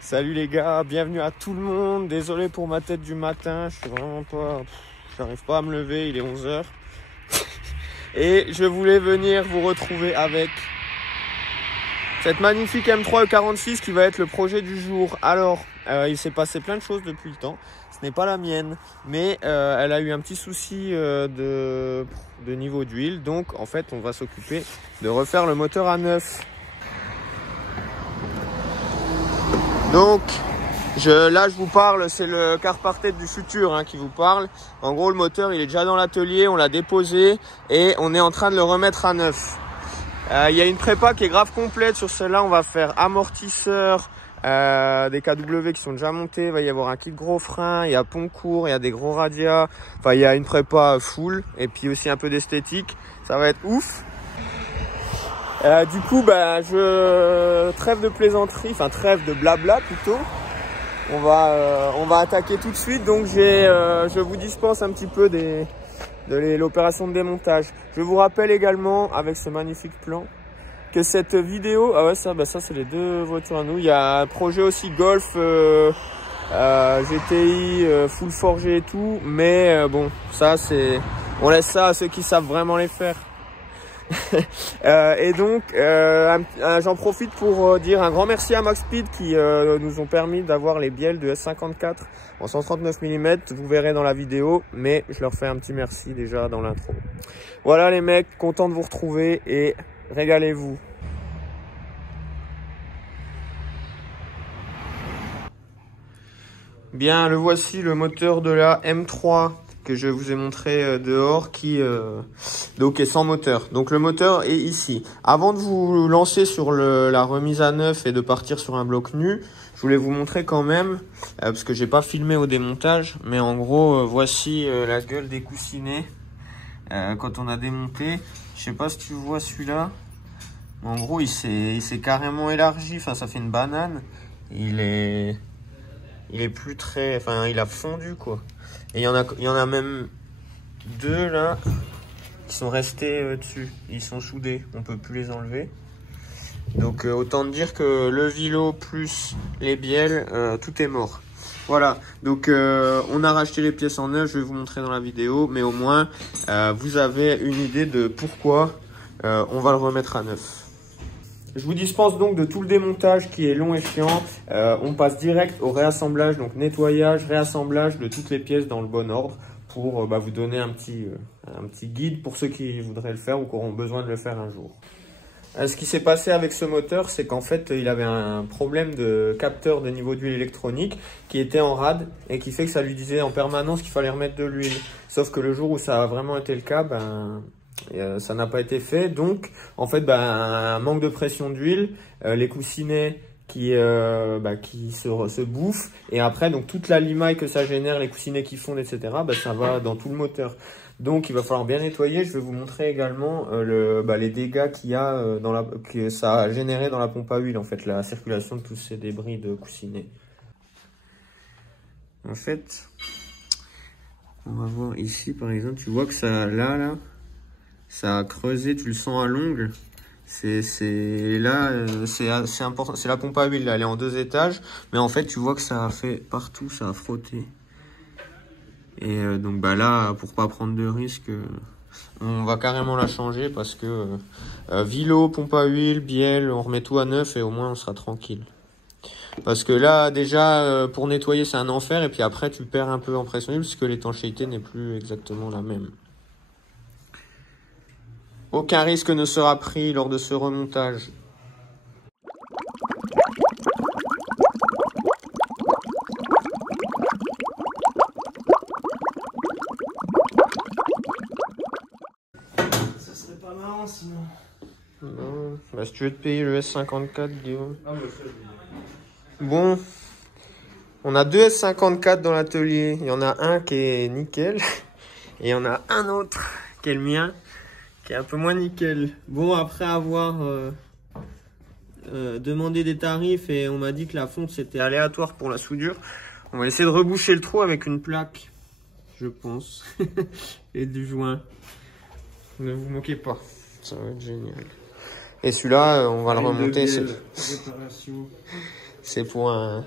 Salut les gars, bienvenue à tout le monde. Désolé pour ma tête du matin, je suis vraiment pas... J'arrive pas à me lever, il est 11 h. Et je voulais venir vous retrouver avec cette magnifique M3 E46 qui va être le projet du jour. Alors, il s'est passé plein de choses depuis le temps. Ce n'est pas la mienne, mais elle a eu un petit souci de niveau d'huile. Donc, en fait, on va s'occuper de refaire le moteur à neuf. Donc, là, je vous parle, c'est le car par tête du futur qui vous parle. En gros, le moteur, il est déjà dans l'atelier, on l'a déposé et on est en train de le remettre à neuf. Il y a une prépa qui est grave complète sur celle-là. On va faire amortisseur, des KW qui sont déjà montés. Il va y avoir un kit gros frein, il y a pont court, il y a des gros radias. Enfin, il y a une prépa full et puis aussi un peu d'esthétique. Ça va être ouf. Du coup, je trêve de plaisanterie, enfin trêve de blabla plutôt. On va attaquer tout de suite. Donc je vous dispense un petit peu de l'opération de démontage. Je vous rappelle également avec ce magnifique plan que cette vidéo, ça c'est les deux voitures à nous. Il y a un projet aussi Golf GTI full forgé et tout, mais bon, ça on laisse ça à ceux qui savent vraiment les faire. Et donc j'en profite pour dire un grand merci à Maxspeed qui nous ont permis d'avoir les bielles de S54 en 139 mm. Vous verrez dans la vidéo, mais je leur fais un petit merci déjà dans l'intro. Voilà les mecs, content de vous retrouver et régalez-vous. Bien, le voici, le moteur de la M3 que je vous ai montré dehors, qui donc est sans moteur. Donc le moteur est ici. Avant de vous lancer sur la remise à neuf et de partir sur un bloc nu, je voulais vous montrer quand même, parce que j'ai pas filmé au démontage, mais en gros voici la gueule des coussinets quand on a démonté. Je sais pas si tu vois celui-là. En gros il s'est carrément élargi. Enfin, ça fait une banane. Il est plus très, enfin il a fondu quoi. Et il y en a même deux là qui sont restés dessus. Ils sont soudés, on peut plus les enlever. Donc autant dire que le vilo plus les bielles, tout est mort. Voilà, donc on a racheté les pièces en neuf, je vais vous montrer dans la vidéo, mais au moins vous avez une idée de pourquoi on va le remettre à neuf. Je vous dispense donc de tout le démontage qui est long et chiant. On passe direct au réassemblage, donc nettoyage, réassemblage de toutes les pièces dans le bon ordre pour vous donner un petit guide pour ceux qui voudraient le faire ou qui auront besoin de le faire un jour. Ce qui s'est passé avec ce moteur, c'est qu'en fait, il avait un problème de capteur de niveau d'huile électronique qui était en rade et qui fait que ça lui disait en permanence qu'il fallait remettre de l'huile. Sauf que le jour où ça a vraiment été le cas, ça n'a pas été fait. Donc, en fait, un manque de pression d'huile, les coussinets qui se bouffent. Et après, donc toute la limaille que ça génère, les coussinets qui fondent, etc., ça va dans tout le moteur. Donc, il va falloir bien nettoyer. Je vais vous montrer également les dégâts qu'il y a que ça a généré dans la pompe à huile, en fait, la circulation de tous ces débris de coussinets. En fait, on va voir ici, par exemple, tu vois que ça, là, ça a creusé, tu le sens à l'ongle. C'est important, c'est la pompe à huile, là, elle est en 2 étages, mais en fait tu vois que ça a fait partout, ça a frotté. Et donc là, pour pas prendre de risques, on va carrément la changer parce que vilo, pompe à huile, bielle, on remet tout à neuf et au moins on sera tranquille. Parce que là déjà pour nettoyer c'est un enfer et puis après tu perds un peu en pression d'huile parce que l'étanchéité n'est plus exactement la même. Aucun risque ne sera pris lors de ce remontage. Ça serait pas marrant sinon. Non, si tu veux te payer le S54, Guillaume. Bon, on a 2 S54 dans l'atelier. Il y en a un qui est nickel et il y en a un autre qui est le mien, qui est un peu moins nickel. Bon, après avoir demandé des tarifs et on m'a dit que la fonte c'était aléatoire pour la soudure, on va essayer de reboucher le trou avec une plaque, je pense, et du joint. Ne vous moquez pas, ça va être génial. Et celui-là, on va le remonter. C'est pour un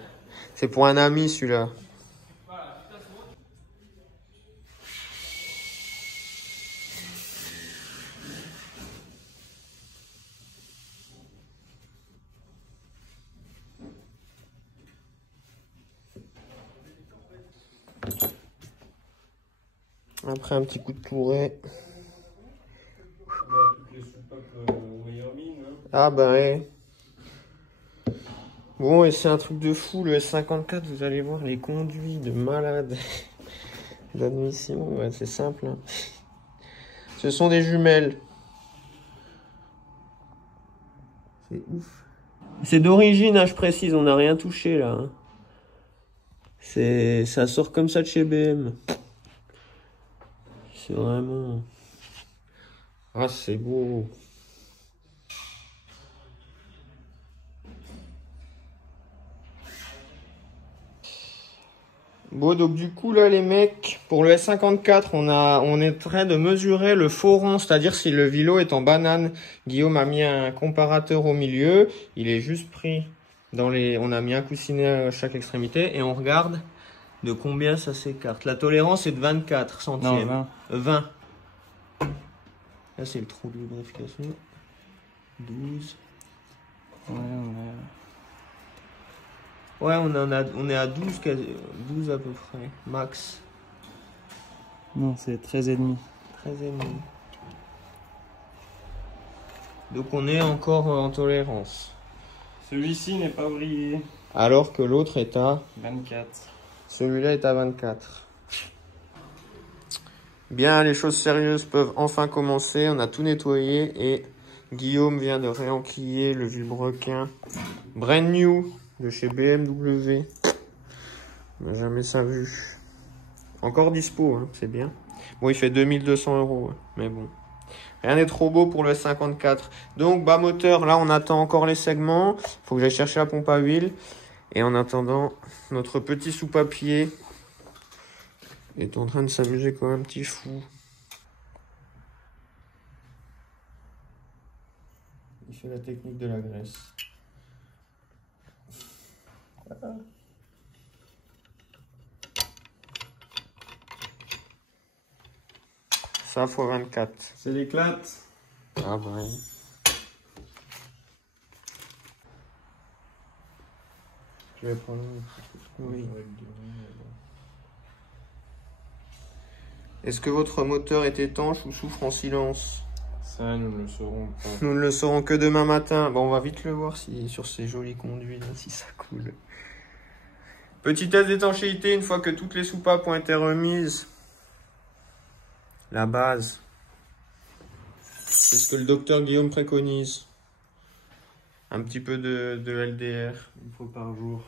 ami celui-là. Après un petit coup de touret. Ah bah ouais. Bon, et c'est un truc de fou, le S54, vous allez voir les conduits de malade. D'admission, ouais, c'est simple. Hein. Ce sont des jumelles. C'est ouf. C'est d'origine, hein, je précise, on n'a rien touché là. Hein. Ça sort comme ça de chez BM. C'est vraiment... Ah, c'est beau. Bon, donc du coup là les mecs, pour le S54, on est en train de mesurer le faux rond, c'est-à-dire si le vélo est en banane. Guillaume a mis un comparateur au milieu, il est juste pris dans les... On a mis un coussinet à chaque extrémité et on regarde de combien ça s'écarte. La tolérance est de 24 centièmes. Non, 20. Là c'est le trou de lubrification. 12. Ouais, on est à 12 à peu près, max. Non, c'est 13,5. 13,5. Donc on est encore en tolérance. Celui-ci n'est pas brillé. Alors que l'autre est à 24. Celui-là est à 24. Bien, les choses sérieuses peuvent enfin commencer. On a tout nettoyé et Guillaume vient de réenquiller le vilebrequin brand new de chez BMW. On n'a jamais ça vu. Encore dispo, hein, c'est bien. Bon, il fait 2200 €, hein, mais bon. Rien n'est trop beau pour le S54. Donc, bas moteur, là, on attend encore les segments. Faut que j'aille chercher la pompe à huile. Et en attendant, notre petit sous-papier est en train de s'amuser comme un petit fou. Il fait la technique de la graisse. Ça fois 24. C'est l'éclate. Ah ouais. Je vais prendre une... Oui. Est-ce que votre moteur est étanche ou souffre en silence? Ça, nous ne le saurons pas. Nous ne le saurons que demain matin. Bon, on va vite le voir si, sur ces jolis conduits, là, si ça coule. Petit test d'étanchéité une fois que toutes les soupapes ont été remises. La base. C'est ce que le docteur Guillaume préconise. Un petit peu de LDR. Une fois par jour.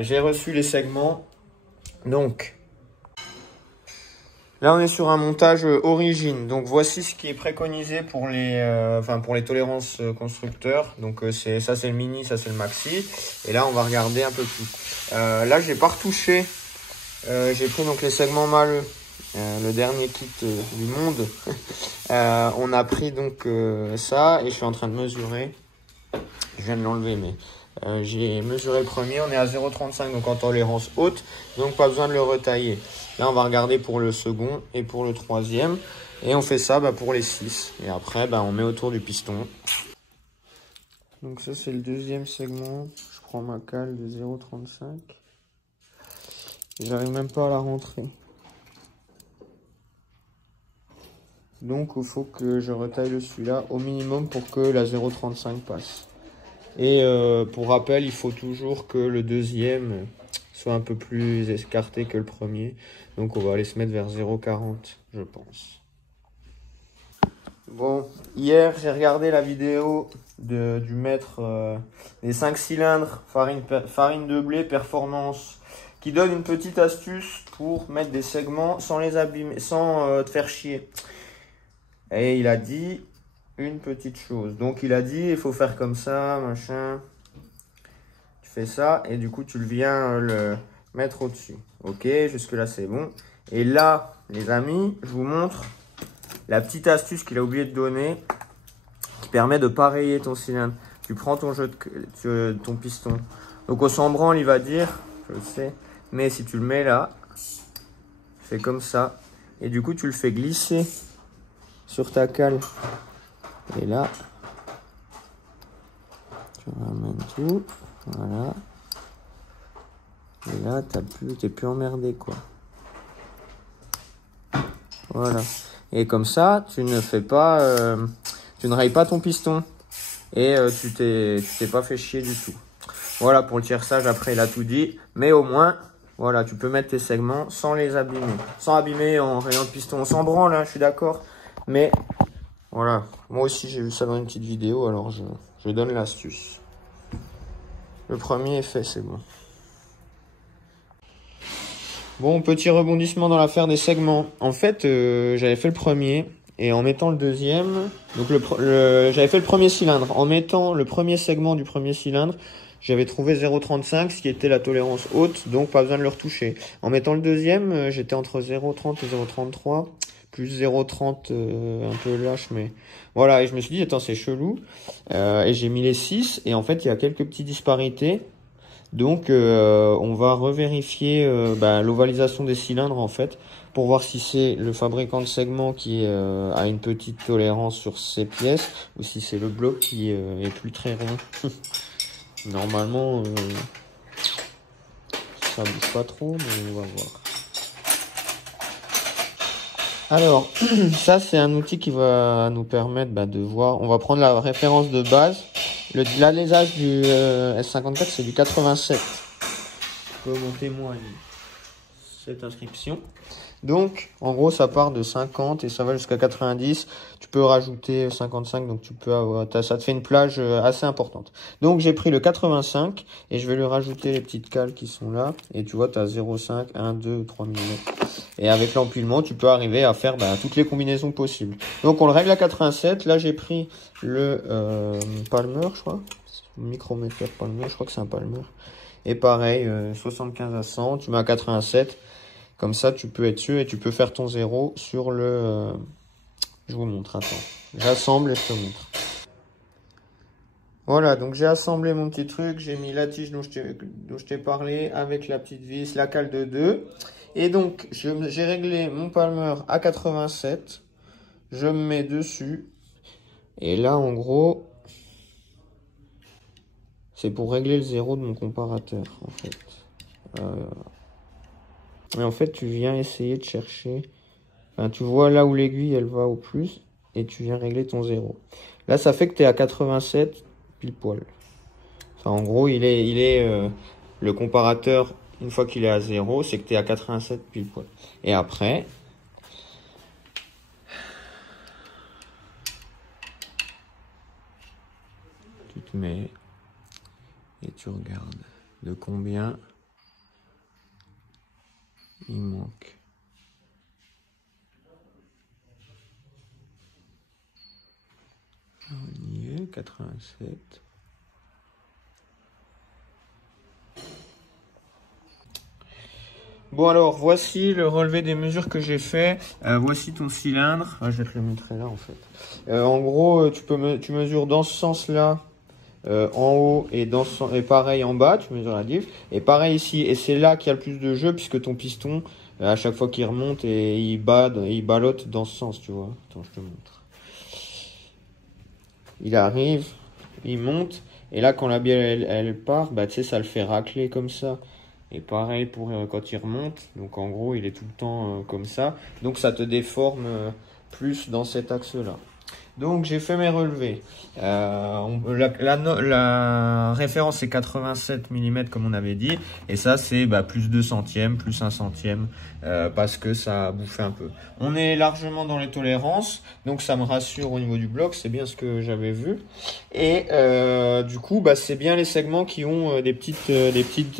J'ai reçu les segments. Donc, là on est sur un montage origine. Donc voici ce qui est préconisé pour les tolérances constructeurs. Donc ça c'est le mini, ça c'est le maxi. Et là on va regarder un peu tout. Là j'ai pas retouché. J'ai pris donc les segments mâleux. Le dernier kit du monde. On a pris donc ça et je suis en train de mesurer. Je viens de l'enlever mais j'ai mesuré le premier, on est à 0,35 donc en tolérance haute, donc pas besoin de le retailler. Là on va regarder pour le second et pour le troisième et on fait ça pour les 6 et après on met autour du piston. Donc ça c'est le deuxième segment, je prends ma cale de 0,35 et j'arrive même pas à la rentrer. Donc il faut que je retaille celui-là au minimum pour que la 0,35 passe. Et pour rappel, il faut toujours que le deuxième soit un peu plus écarté que le premier. Donc on va aller se mettre vers 0,40 je pense. Bon, hier j'ai regardé la vidéo du maître des 5 cylindres farine de blé performance qui donne une petite astuce pour mettre des segments sans les abîmer, sans te faire chier. Et il a dit une petite chose. Donc il a dit, il faut faire comme ça, machin. Tu fais ça et du coup tu viens le mettre au-dessus. Ok, jusque là c'est bon. Et là, les amis, je vous montre la petite astuce qu'il a oublié de donner, qui permet de pas rayer ton cylindre. Tu prends ton ton piston. Donc au sans-branle, il va dire, je le sais, mais si tu le mets là, fais comme ça. Et du coup, tu le fais glisser sur ta cale. Et là, tu ramènes tout. Voilà. Et là, t'es plus emmerdé, quoi. Voilà. Et comme ça, tu ne fais pas, tu ne rayes pas ton piston. Et tu t'es pas fait chier du tout. Voilà, pour le tierçage, après, il a tout dit. Mais au moins, voilà, tu peux mettre tes segments sans les abîmer. Sans abîmer en rayant le piston. On s'en branle, hein, je suis d'accord. Mais, voilà. Moi aussi, j'ai vu ça dans une petite vidéo, alors je donne l'astuce. Le premier est fait, c'est bon. Bon, petit rebondissement dans l'affaire des segments. En fait, j'avais fait le premier. Et en mettant le deuxième, donc j'avais fait le premier cylindre. En mettant le premier segment du premier cylindre, j'avais trouvé 0,35, ce qui était la tolérance haute, donc pas besoin de le retoucher. En mettant le deuxième, j'étais entre 0,30 et 0,33, plus 0,30 un peu lâche, mais voilà. Et je me suis dit, attends, c'est chelou. Et j'ai mis les 6, et en fait, il y a quelques petites disparités. Donc, on va revérifier l'ovalisation des cylindres, en fait, pour voir si c'est le fabricant de segments qui a une petite tolérance sur ces pièces, ou si c'est le bloc qui est plus très rond. Normalement, ça bouge pas trop, mais on va voir. Alors, ça, c'est un outil qui va nous permettre de voir. On va prendre la référence de base. L'alésage du S54, c'est du 87. Je peux monter moins cette inscription. Donc, en gros, ça part de 50 et ça va jusqu'à 90. Tu peux rajouter 55, donc tu peux avoir, ça te fait une plage assez importante. Donc, j'ai pris le 85 et je vais lui rajouter les petites cales qui sont là. Et tu vois, tu as 0,5, 1, 2, 3 mm. Et avec l'empilement, tu peux arriver à faire toutes les combinaisons possibles. Donc, on le règle à 87. Là, j'ai pris le Palmer, je crois. Micromètre Palmer, je crois que c'est un Palmer. Et pareil, 75 à 100, tu mets à 87. Comme ça, tu peux être sûr et tu peux faire ton 0 sur le... Je vous montre, attends. J'assemble et je te montre. Voilà, donc j'ai assemblé mon petit truc. J'ai mis la tige dont je t'ai parlé avec la petite vis, la cale de 2. Et donc, j'ai réglé mon Palmer à 87. Je me mets dessus. Et là, en gros, c'est pour régler le 0 de mon comparateur, en fait. Et en fait, tu viens essayer de chercher... Enfin, tu vois là où l'aiguille, elle va au plus. Et tu viens régler ton 0. Là, ça fait que tu es à 87 pile poil. Enfin, en gros, le comparateur, une fois qu'il est à 0, c'est que tu es à 87 pile poil. Et après... Tu te mets... Et tu regardes de combien... il manque. On y est, 87. Bon alors, voici le relevé des mesures que j'ai fait. Voici ton cylindre. Je vais te le montrer là en fait. En gros, tu mesures dans ce sens-là. En haut et pareil en bas, tu mesures la diff. Et pareil ici. Et c'est là qu'il y a le plus de jeu puisque ton piston, à chaque fois qu'il remonte et il ballotte dans ce sens, tu vois. Attends, je te montre. Il arrive, il monte, et là quand la bielle elle part, tu sais, ça le fait racler comme ça. Et pareil pour quand il remonte, donc en gros il est tout le temps comme ça. Donc ça te déforme plus dans cet axe-là. Donc j'ai fait mes relevés. La référence est 87 mm comme on avait dit. Et ça c'est plus 2 centièmes, plus 1 centième. Parce que ça a bouffé un peu. On est largement dans les tolérances. Donc ça me rassure au niveau du bloc. C'est bien ce que j'avais vu. Et du coup c'est bien les segments qui ont des petites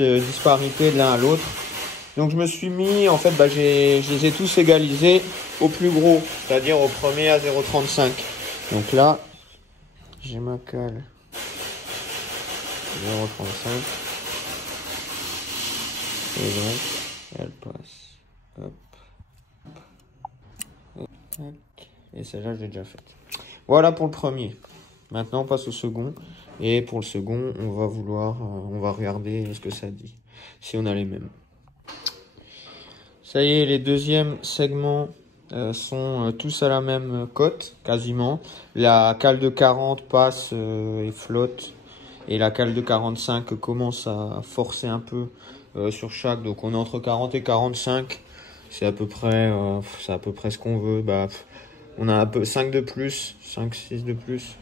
disparités de l'un à l'autre. Donc je me suis mis, en fait, je les ai tous égalisés au plus gros, c'est-à-dire au premier à 0,35. Donc là, j'ai ma cale 0,35. Et donc, elle passe. Hop. Hop. Tac. Et celle-là, je l'ai déjà faite. Voilà pour le premier. Maintenant, on passe au second. Et pour le second, on va regarder ce que ça dit. Si on a les mêmes. Ça y est, les deuxièmes segments sont tous à la même cote, quasiment. La cale de 40 passe et flotte. Et la cale de 45 commence à forcer un peu sur chaque. Donc on est entre 40 et 45. C'est à peu près ce qu'on veut. On a un peu 5 de plus, 5, 6 de plus.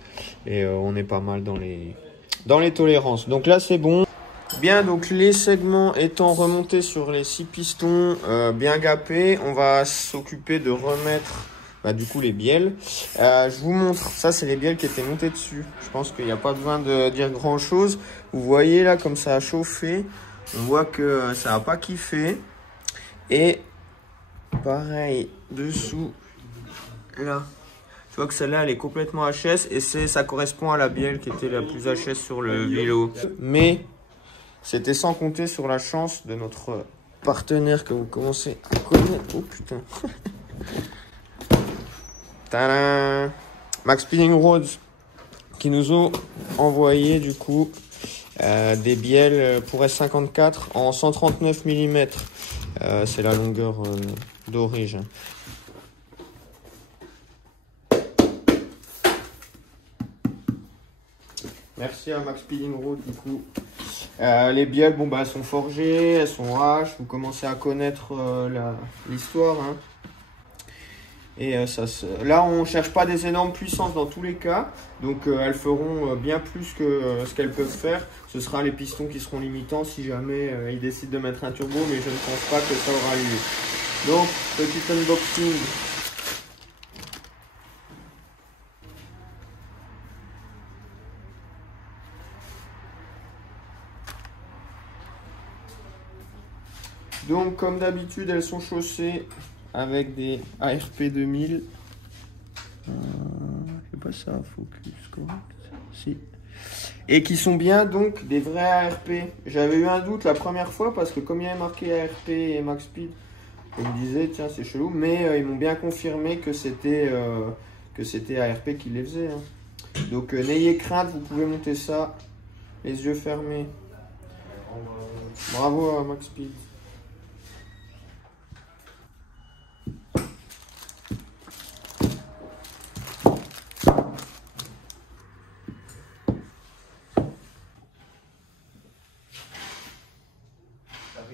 Et on est pas mal dans les tolérances. Donc là, c'est bon. Bien, donc les segments étant remontés sur les 6 pistons bien gapés, on va s'occuper de remettre du coup les bielles. Je vous montre, ça c'est les bielles qui étaient montées dessus. Je pense qu'il n'y a pas besoin de dire grand chose. Vous voyez là comme ça a chauffé, on voit que ça n'a pas kiffé. Et pareil dessous, là. Tu vois que celle-là, elle est complètement HS et ça correspond à la bielle qui était la plus HS sur le vélo. Mais c'était sans compter sur la chance de notre partenaire que vous commencez à connaître. Oh putain. Tadam! Max Speeding Roads qui nous ont envoyé du coup des bielles pour S54 en 139 mm. C'est la longueur d'origine. Merci à Max Speeding Road du coup. Les bielles, elles sont forgées, elles sont H. Vous commencez à connaître l'histoire. Hein. Et là, on cherche pas des énormes puissances dans tous les cas. Donc, elles feront bien plus que ce qu'elles peuvent faire. Ce sera les pistons qui seront limitants si jamais ils décident de mettre un turbo. Mais je ne pense pas que ça aura lieu. Donc, petit unboxing. Donc, comme d'habitude, elles sont chaussées avec des ARP 2000. Je sais pas ça, focus correct. Si. Et qui sont bien donc des vrais ARP. J'avais eu un doute la première fois parce que comme il y avait marqué ARP et Max Speed, je me disais tiens c'est chelou, mais ils m'ont bien confirmé que c'était ARP qui les faisait. Hein. Donc n'ayez crainte, vous pouvez monter ça les yeux fermés. Bravo à Max Speed.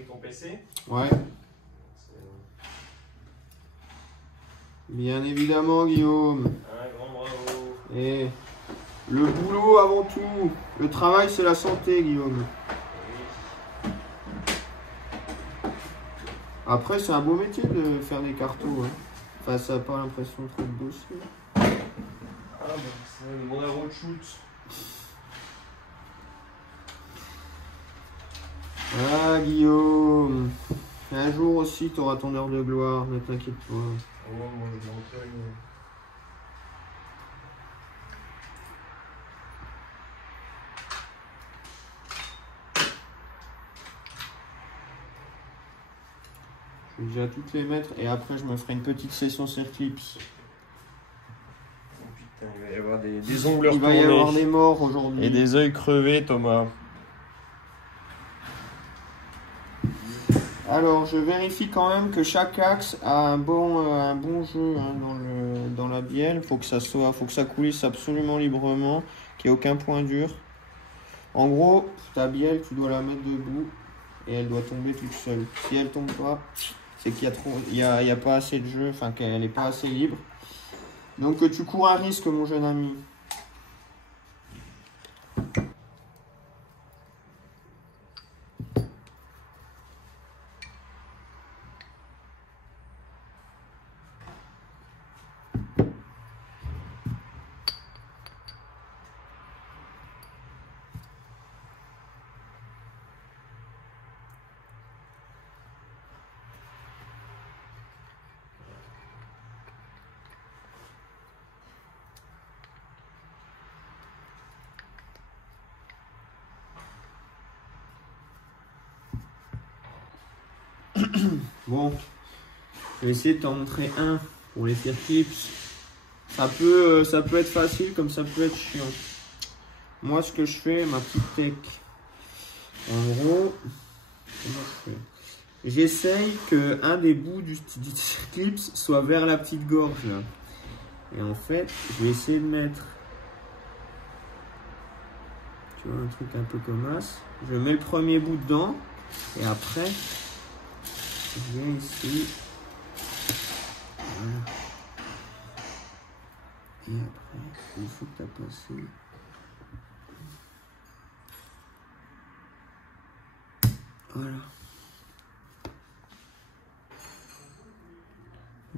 Ton PC? Ouais. Bien évidemment, Guillaume. Un grand bravo. Et le boulot avant tout. Le travail, c'est la santé, Guillaume. Oui. Après, c'est un beau métier de faire des cartos. Hein. Enfin, ça n'a pas l'impression trop de bosser. Ah, c'est mon aéro de shoot. Ah, Guillaume. Un jour aussi, tu auras ton heure de gloire, ne t'inquiète pas. Oh, moi, je m'entraîne. Je vais déjà toutes les mettre et après, je me ferai une petite session sur clips. Oh putain, il va y avoir des ongles Il va y avoir des morts aujourd'hui. Et des yeux crevés, Thomas. Alors, je vérifie quand même que chaque axe a un bon jeu hein, dans la bielle. Faut que ça coulisse absolument librement, qu'il n'y ait aucun point dur. En gros, ta bielle, tu dois la mettre debout et elle doit tomber toute seule. Si elle tombe pas, c'est qu'il y a pas assez de jeu, enfin qu'elle n'est pas assez libre. Donc tu cours un risque, mon jeune ami. Bon, je vais essayer de t'en montrer un pour les circlips. Ça peut être facile comme ça peut être chiant. Moi, ce que je fais, ma petite tech, en gros, comment je fais? J'essaye que un des bouts du circlips soit vers la petite gorge là. Et en fait, je vais essayer de mettre, tu vois, un truc un peu comme ça. Je mets le premier bout dedans et après, je viens ici. Voilà. Et après, il faut que tu as passé. Voilà.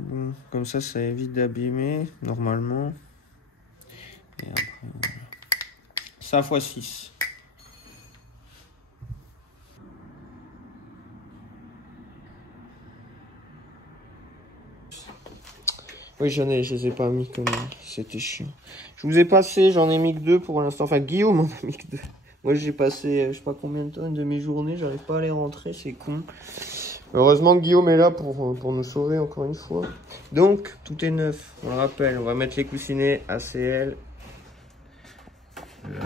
Bon, comme ça évite d'abîmer normalement. Et après, voilà. Ça x 6. Oui, je les ai pas mis comme c'était chiant. Je vous ai passé, j'en ai mis que 2 pour l'instant. Enfin, Guillaume en a mis que 2. Moi, j'ai passé, je sais pas combien de temps, une demi-journée, j'arrive pas à les rentrer, c'est con. Heureusement que Guillaume est là pour nous sauver encore une fois. Donc, tout est neuf, on le rappelle. On va mettre les coussinets ACL. Là.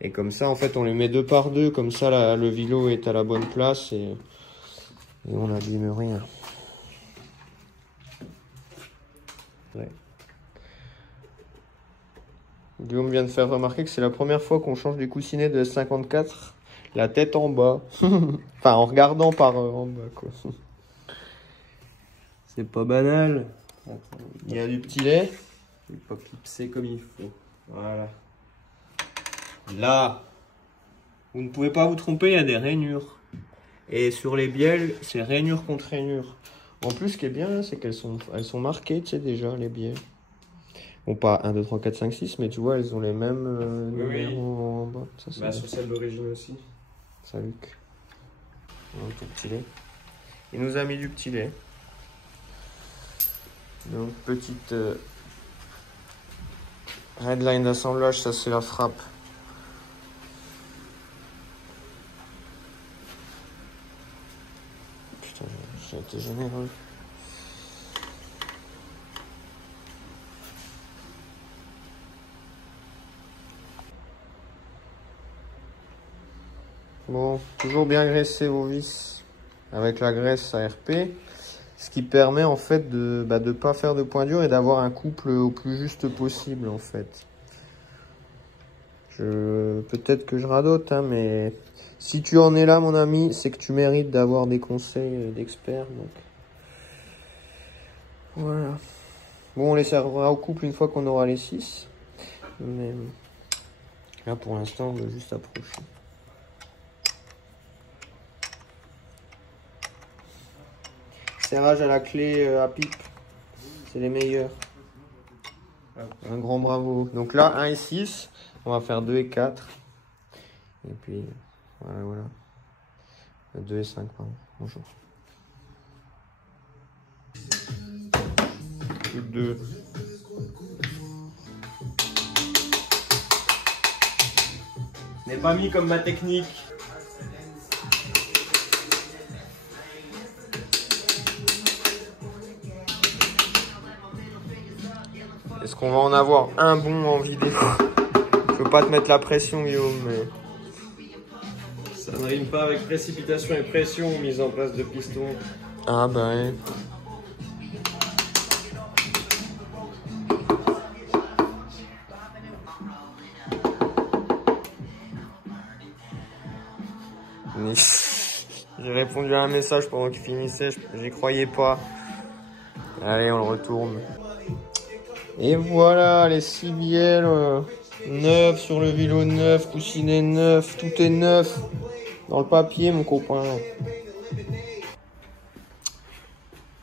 Et comme ça, en fait, on les met 2 par 2. Comme ça, le vélo est à la bonne place et on n'abîme rien. Ouais. Guillaume vient de faire remarquer que c'est la première fois qu'on change des coussinets de 54 la tête en bas. Enfin, en regardant par en bas, quoi. C'est pas banal. Il y a du petit lait. Il n'est pas clipsé comme il faut. Voilà. Là, vous ne pouvez pas vous tromper, il y a des rainures. Et sur les bielles, c'est rainure contre rainure. En plus, ce qui est bien, c'est qu'elles sont marquées, tu sais, déjà, les bielles. Bon, pas 1, 2, 3, 4, 5, 6, mais tu vois, elles ont les mêmes numéros en bas. Ça, bah, sur celle d'origine aussi. Salut. Donc, petit lait. Il nous a mis du petit lait. Donc, petite redline d'assemblage, ça c'est la frappe. Putain, j'ai été généreux. Bon, toujours bien graisser vos vis avec la graisse ARP, ce qui permet en fait de ne pas faire de point dur et d'avoir un couple au plus juste possible en fait. Peut-être que je radote, hein, mais si tu en es là mon ami, c'est que tu mérites d'avoir des conseils d'experts. Donc voilà. Bon, on les servira au couple une fois qu'on aura les 6. Mais là pour l'instant, on veut juste approcher. Serrage à la clé à pipe, c'est les meilleurs. Un grand bravo. Donc là, 1 et 6, on va faire 2 et 4. Et puis, voilà. 2 et 5, pardon. Bonjour. Plus de 2. N'est pas mis comme ma technique. Est-ce qu'on va en avoir un bon en vidéo? Je veux pas te mettre la pression, Guillaume, mais... Ça ne rime pas avec précipitation et pression, mise en place de piston. Ah bah ouais. J'ai répondu à un message pendant qu'il finissait, j'y croyais pas. Allez, on le retourne. Et voilà, les 6 bielles, neuf sur le vélo, neuf, coussinet neuf, tout est neuf. Dans le papier, mon copain.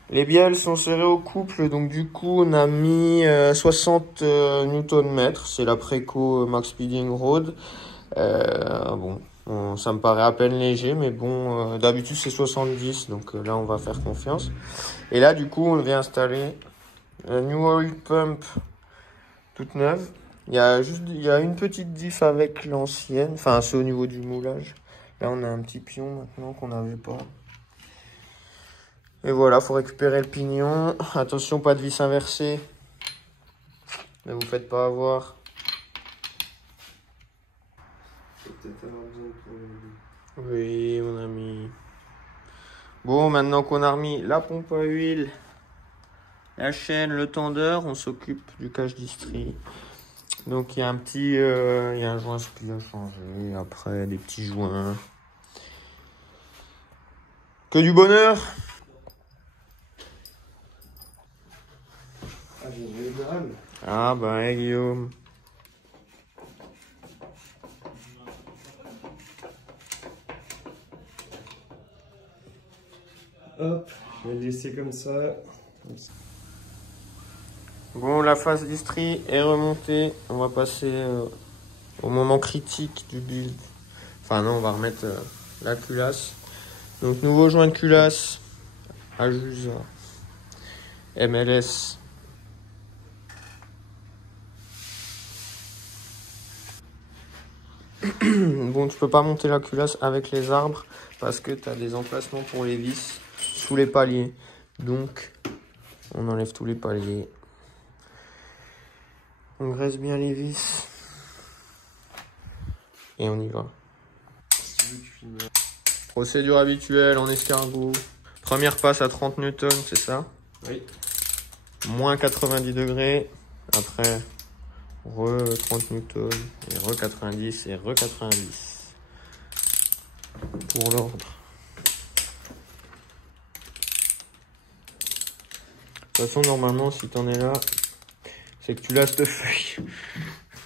Les bielles sont serrées au couple, donc du coup, on a mis 60 Nm. C'est la Preco Max Speeding Road. Bon, ça me paraît à peine léger, mais bon, d'habitude c'est 70, donc là on va faire confiance. Et là, du coup, on vient installer la New Oil Pump toute neuve. Il y a une petite diff avec l'ancienne, enfin c'est au niveau du moulage. Là, on a un petit pion maintenant qu'on n'avait pas. Et voilà, faut récupérer le pignon. Attention, pas de vis inversée. Ne vous faites pas avoir. Oui, mon ami. Bon, maintenant qu'on a remis la pompe à huile, la chaîne, le tendeur, on s'occupe du cache distri. Donc il y a un petit, il y a un joint spi à changer. Après des petits joints. Que du bonheur. Ah, j'ai eu le rame. Ah bah hey, Guillaume. Hop, je vais le laisser comme ça. Bon, la phase distri est remontée. On va passer au moment critique du build. Enfin non, on va remettre la culasse. Donc nouveau joint de culasse. Ajusa. MLS. Bon, tu peux pas monter la culasse avec les arbres parce que tu as des emplacements pour les vis sous les paliers. Donc, on enlève tous les paliers. On graisse bien les vis. Et on y va. Procédure habituelle en escargot. Première passe à 30 newtons, c'est ça? Oui. Moins 90 degrés. Après, re 30 newtons. Et re 90 et re 90. Pour l'ordre. De toute façon, normalement, si t'en es là, c'est que tu lasses de feuilles.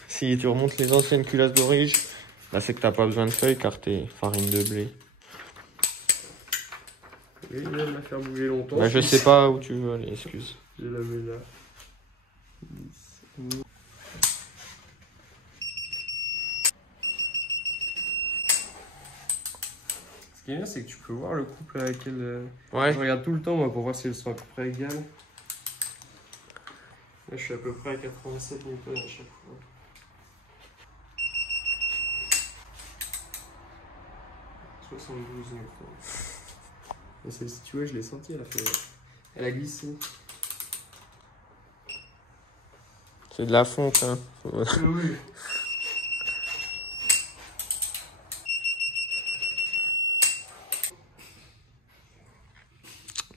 Si tu remontes les anciennes culasses d'orige, là, c'est que t'as pas besoin de feuilles car t'es farine de blé. Oui, il vient de la faire bouger longtemps. Bah, je sais pas où tu veux aller, excuse. Je la mets là. Ce qui est bien, c'est que tu peux voir le couple à laquelle. Ouais. Je regarde tout le temps moi, pour voir si elles sont à peu près égales. Là, je suis à peu près à 87 newtons à chaque fois. « 72 newtons. Et celle-ci, tu vois, je l'ai sentie, elle a glissé. C'est de la fonte, hein. Oui.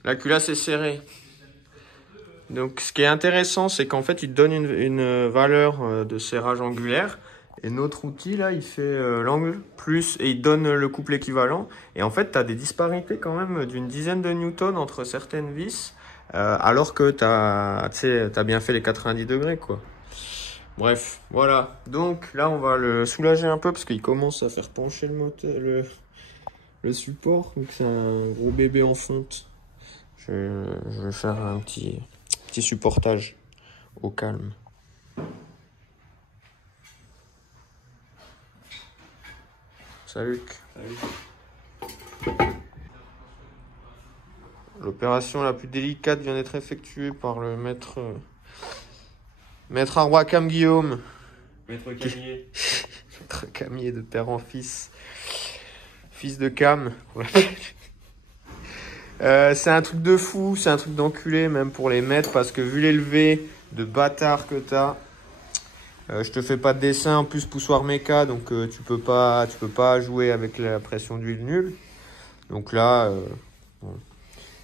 La culasse est serrée. Donc, ce qui est intéressant, c'est qu'en fait, il te donne une valeur de serrage angulaire. Et notre outil, là, il fait l'angle plus et il donne le couple équivalent. Et en fait, tu as des disparités quand même d'une dizaine de newtons entre certaines vis. Alors que tu as bien fait les 90 degrés, quoi. Bref, voilà. Donc, là, on va le soulager un peu parce qu'il commence à faire pencher le moteur, le support. Donc, c'est un gros bébé en fonte. Je vais faire un petit supportage au calme. Salut. Salut. L'opération la plus délicate vient d'être effectuée par le maître Arbacam Guillaume. Maître Camier. Maître Camier de père en fils. Fils de Cam. C'est un truc de fou, c'est un truc d'enculé même pour les maîtres parce que vu l'élevé de bâtard que t'as, je te fais pas de dessin en plus poussoir méca donc tu peux pas jouer avec la pression d'huile nulle. Donc là, bon.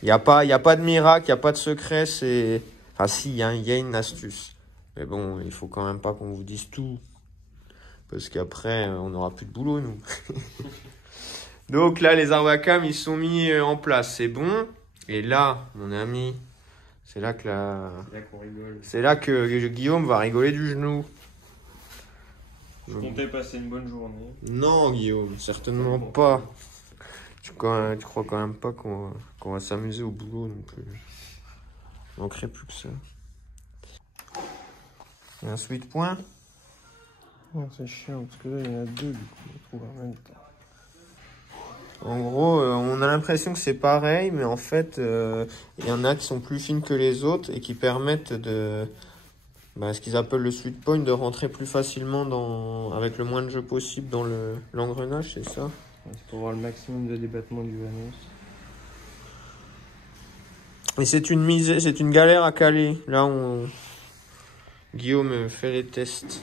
Il y a pas de miracle, il y a pas de secret, c'est enfin si il y a une astuce. Mais bon, il faut quand même pas qu'on vous dise tout parce qu'après on n'aura plus de boulot nous. Donc là, les Arbacam, ils sont mis en place, c'est bon. Et là, mon ami, c'est là qu'on rigole. C'est là que Guillaume va rigoler du genou. Je comptais passer une bonne journée. Non, Guillaume, certainement pas. Tu crois quand même pas qu'on va s'amuser au boulot non plus. Il manquerait plus que ça. Il y a un sweet point. Non, c'est chiant parce que là, il y en a deux du coup, on trouve en même temps. En gros, on a l'impression que c'est pareil, mais en fait, il y en a qui sont plus fines que les autres et qui permettent de, ce qu'ils appellent le sweet point, de rentrer plus facilement avec le moins de jeu possible dans l'engrenage, c'est ça? C'est pour avoir le maximum de débattement du vanus. Et c'est une galère à caler. Là, Guillaume fait les tests.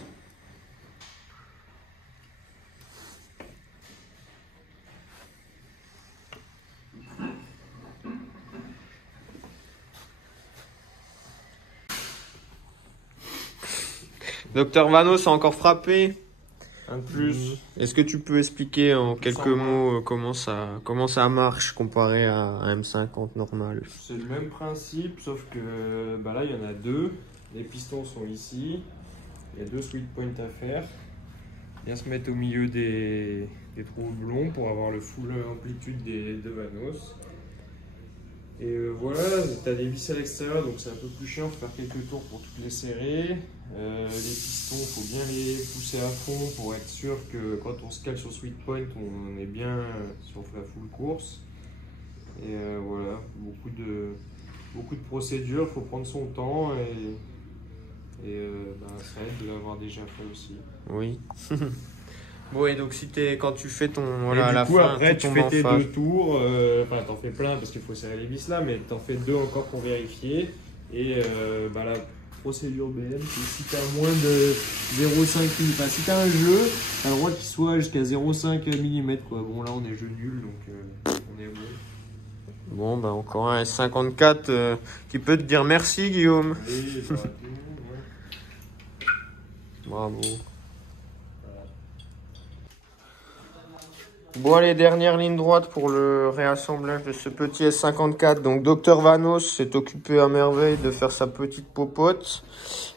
Docteur Vanos a encore frappé. Un de plus. Est-ce que tu peux expliquer en quelques mots comment ça marche comparé à un M50 normal? C'est le même principe, sauf que bah là il y en a deux. Les pistons sont ici. Il y a deux sweet points à faire. Bien se mettre au milieu des trous blonds pour avoir le full amplitude des deux Vanos. Et voilà, tu as des vis à l'extérieur, donc c'est un peu plus chiant, faut faire quelques tours pour toutes les serrer. Les pistons, il faut bien les pousser à fond pour être sûr que quand on se cale sur sweet point, on est bien si on fait la full course. Et voilà, beaucoup de procédures, il faut prendre son temps et ça aide de l'avoir déjà fait aussi. Oui. Bon, et donc quand tu fais ton Voilà, à la fin, après tu fais tes phase. 2 tours, enfin t'en fais plein parce qu'il faut serrer les vis là, mais t'en fais 2 encore pour vérifier. Et la procédure BM, c'est si t'as moins de 0,5 mm, enfin si t'as un jeu, t'as le droit qu'il soit jusqu'à 0,5 mm quoi. Bon là on est jeu nul donc on est bon. Bon, bah encore un S54 qui peut te dire merci Guillaume. Et, ouais. Bravo. Bon, allez, dernière ligne droite pour le réassemblage de ce petit S54. Donc, Dr Vanos s'est occupé à merveille de faire sa petite popote.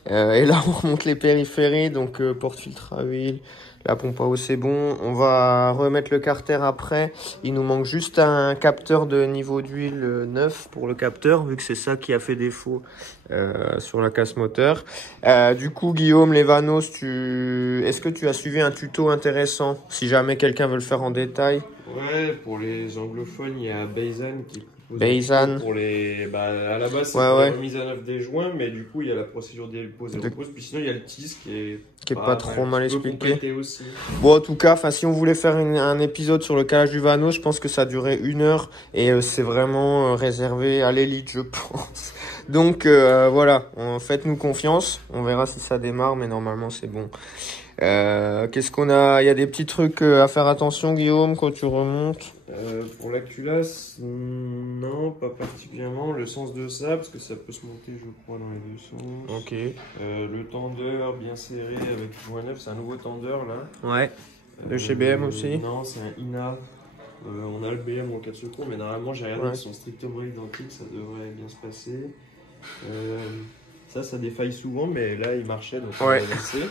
Et là, on remonte les périphéries. Donc, porte-filtre à huile, la pompe à eau, c'est bon. On va remettre le carter après. Il nous manque juste un capteur de niveau d'huile neuf pour le capteur, vu que c'est ça qui a fait défaut sur la casse moteur. Du coup, Guillaume, les Vanos, est-ce que tu as suivi un tuto intéressant? Si jamais quelqu'un veut le faire en détail. Ouais, pour les anglophones, il y a Baysan qui propose Baysan. pour les. À la base, c'est Ouais, pour ouais. la remise à neuf des joints, mais du coup, il y a la procédure des poses et reposes. Puis sinon, il y a le TIS qui est pas trop mal expliqué. Aussi. Bon, en tout cas, si on voulait faire un épisode sur le calage du Vanos, je pense que ça durait 1 heure et c'est vraiment réservé à l'élite, je pense. Donc voilà, faites-nous confiance. On verra si ça démarre, mais normalement c'est bon. Qu'est-ce qu'on a? Il y a des petits trucs à faire attention, Guillaume, quand tu remontes. Pour la culasse, non, pas particulièrement. Le sens de ça, parce que ça peut se monter, je crois, dans les deux sens. Ok. Le tendeur bien serré avec joint neuf, c'est un nouveau tendeur là. Ouais. De chez BM aussi? Non, c'est un INA. On a le BM en cas de secours, mais normalement, j'ai regardé, ils sont strictement identiques, ça devrait bien se passer. Ça défaille souvent, mais là, il marchait, donc on va laisser.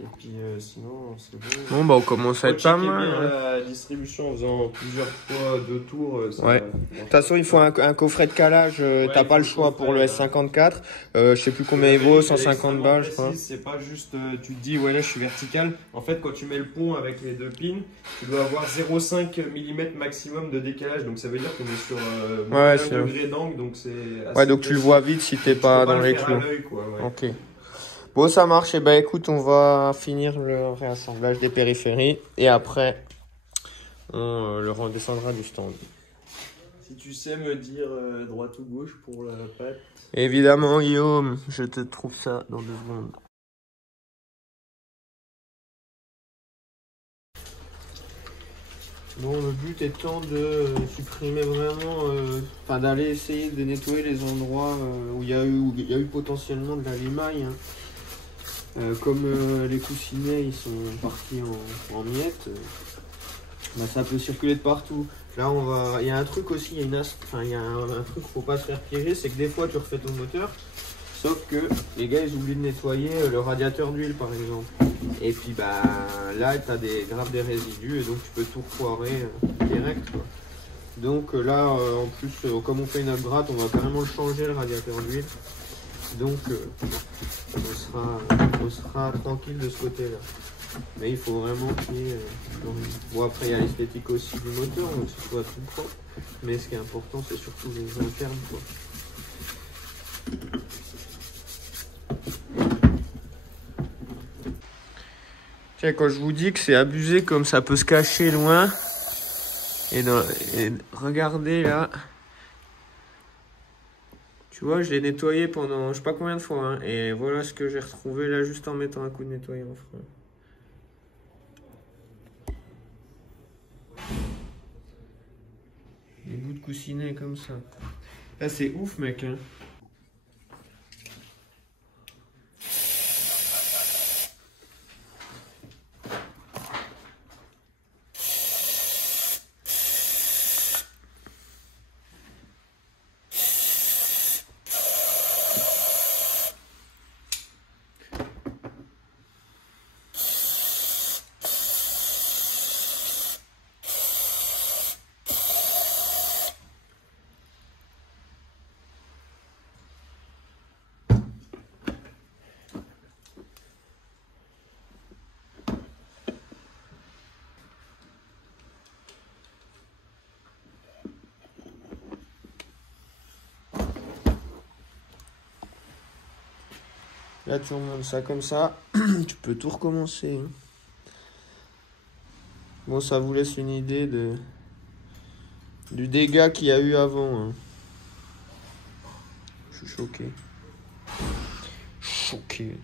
Et puis sinon, c'est bon. Bon, bah on commence à être pas mal. Bien la distribution en faisant plusieurs fois 2 tours. Ouais. De toute façon, il faut un coffret de calage. T'as pas le choix pour le S54. Je sais plus combien il vaut, 150 balles, je crois. C'est pas juste, tu te dis, ouais, là je suis vertical. En fait, quand tu mets le pont avec les 2 pins, tu dois avoir 0,5 mm maximum de décalage. Donc ça veut dire qu'on est sur un degré d'angle. Donc c'est. Ouais, donc tu le vois vite si t'es pas dans les clous. Ok. Bon, ça marche. Et ben écoute, on va finir le réassemblage des périphéries et après on le redescendra du stand. Si tu sais me dire droite ou gauche pour la patte. Évidemment, Guillaume, je te trouve ça dans 2 secondes. Bon, le but étant de supprimer vraiment, d'aller essayer de nettoyer les endroits où il y a eu potentiellement de la limaille. Hein. Comme les coussinets ils sont partis en miettes, ça peut circuler de partout. Là il y a un truc aussi, il y a un truc qu'il faut pas se faire piéger, c'est que des fois tu refais ton moteur, sauf que les gars ils oublient de nettoyer le radiateur d'huile par exemple. Et puis là tu as grave des résidus et donc tu peux tout foirer direct quoi. Donc là en plus comme on fait une upgrade, on va carrément le changer le radiateur d'huile. Donc on sera tranquille de ce côté-là. Mais il faut vraiment qu'il y ait... Bon, après il y a l'esthétique aussi du moteur, donc que ce soit tout propre. Mais ce qui est important, c'est surtout les internes, quoi. Tiens, quand je vous dis que c'est abusé comme ça peut se cacher loin, et regardez là, Tu vois, je l'ai nettoyé pendant je sais pas combien de fois. Hein, et voilà ce que j'ai retrouvé là juste en mettant un coup de nettoyant froid. Des bouts de coussinet comme ça. Là, c'est ouf, mec. Hein. Là, tu remontes ça comme ça. Tu peux tout recommencer. Hein. Bon, ça vous laisse une idée du dégât qu'il y a eu avant. Hein. Je suis choqué. Choqué.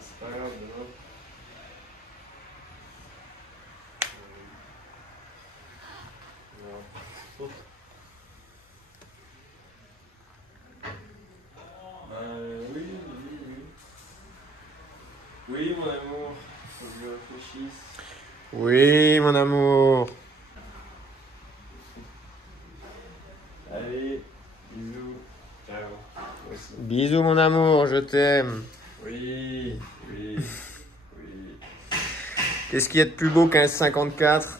C'est pas grave, non. Non. Oui, oui, oui. Oui, mon amour, faut que je réfléchisse. Oui, mon amour. Allez, bisous. Ciao. Moi aussi. Bisous, mon amour, je t'aime. Oui, oui, oui. Qu'est-ce qu'il y a de plus beau qu'un S54?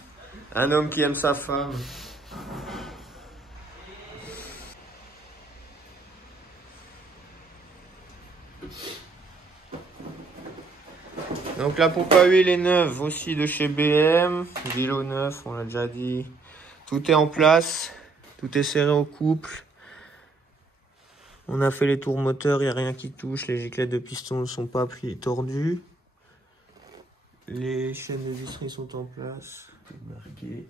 Un homme qui aime sa femme. Donc la pompe à huile est neuve aussi de chez BM. Vélo neuf, on l'a déjà dit. Tout est en place. Tout est serré au couple. On a fait les tours moteurs, il n'y a rien qui touche. Les giclettes de piston ne sont pas tordues. Les chaînes de visserie sont en place. Marqué.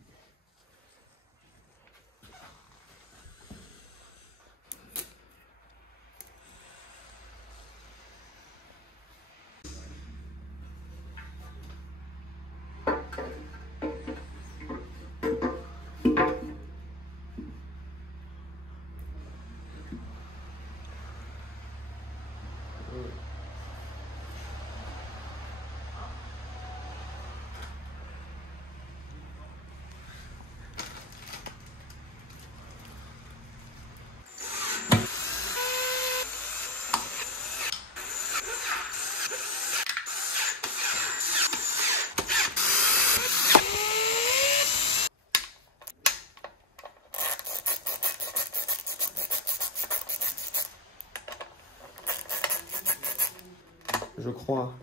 Je crois.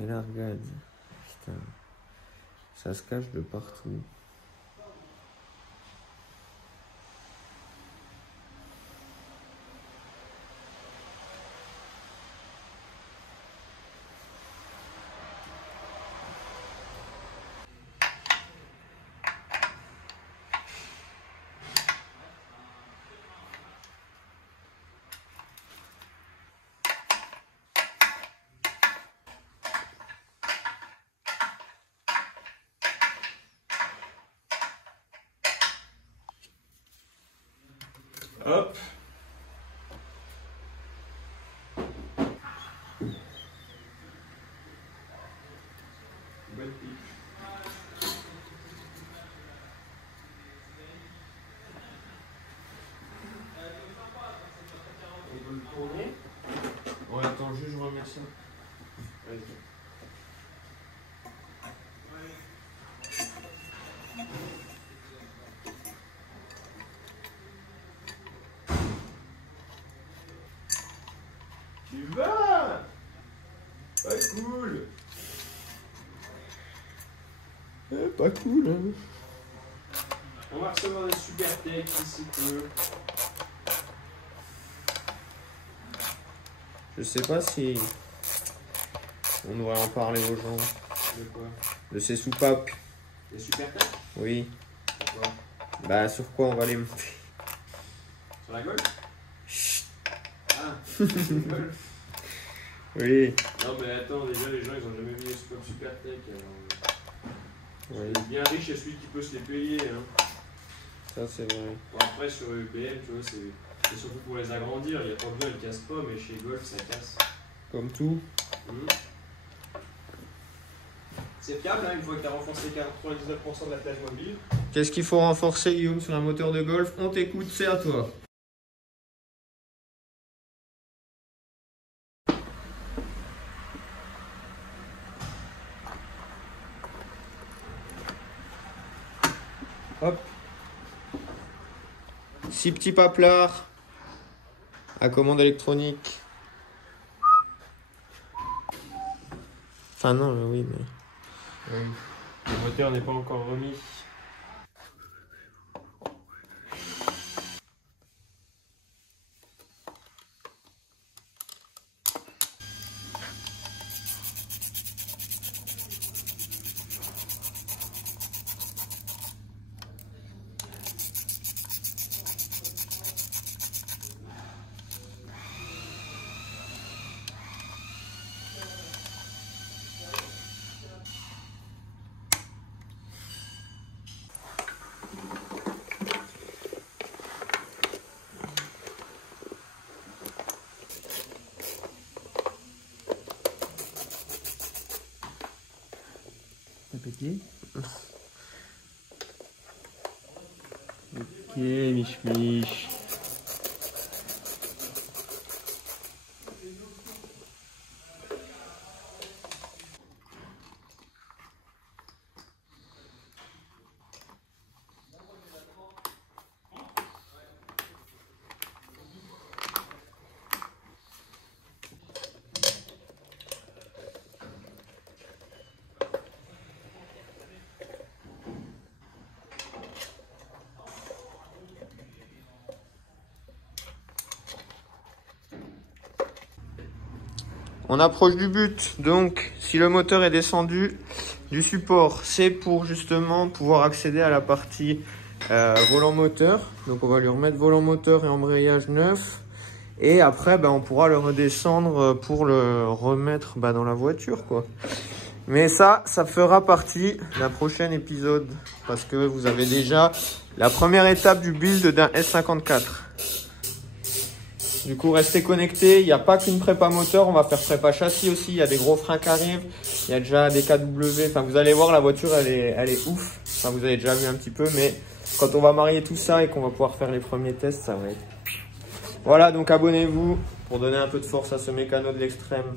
Et là, regarde. Putain. Ça se cache de partout. Hop. Bonne pipe. On peut le tourner. Ouais, attends, juste je remets ça. Vas-y. Tu vas? Pas cool. Pas cool, hein. On va recevoir des super tech d'ici peu. Je sais pas si on devrait en parler aux gens. De quoi? De ces soupapes. Des super tech? Oui. Pourquoi? Bah sur quoi on va les monter? Sur la Golf? Ah, sur la Golf. Oui. Non mais attends, déjà les gens ils ont jamais vu des soupapes super tech. Oui. Bien riche, c'est celui qui peut se les payer. Hein. Ça c'est vrai. Bon, après sur UBM, tu vois, c'est surtout pour les agrandir. Il n'y a pas besoin, elles cassent pas, mais chez Golf ça casse. Comme tout. C'est fiable, hein, une fois que tu as renforcé 99% de la plage mobile. Qu'est-ce qu'il faut renforcer, Guillaume, sur un moteur de Golf? On t'écoute, c'est à toi. Hop. 6 petits paplards à commande électronique. Enfin non, oui, mais... Le moteur n'est pas encore remis. T'as pété? Ok, mich. On approche du but, donc si le moteur est descendu du support, c'est pour justement pouvoir accéder à la partie volant moteur. Donc on va lui remettre volant moteur et embrayage neuf. Et après, on pourra le redescendre pour le remettre dans la voiture, quoi. Mais ça fera partie d'un prochain épisode. Parce que vous avez déjà la première étape du build d'un S54. Du coup, restez connectés. Il n'y a pas qu'une prépa moteur. On va faire prépa châssis aussi. Il y a des gros freins qui arrivent. Il y a déjà des KW. Enfin, vous allez voir, la voiture, elle est ouf. Enfin, vous avez déjà vu un petit peu. Mais quand on va marier tout ça et qu'on va pouvoir faire les premiers tests, ça va être... Voilà, donc abonnez-vous pour donner un peu de force à ce mécano de l'extrême.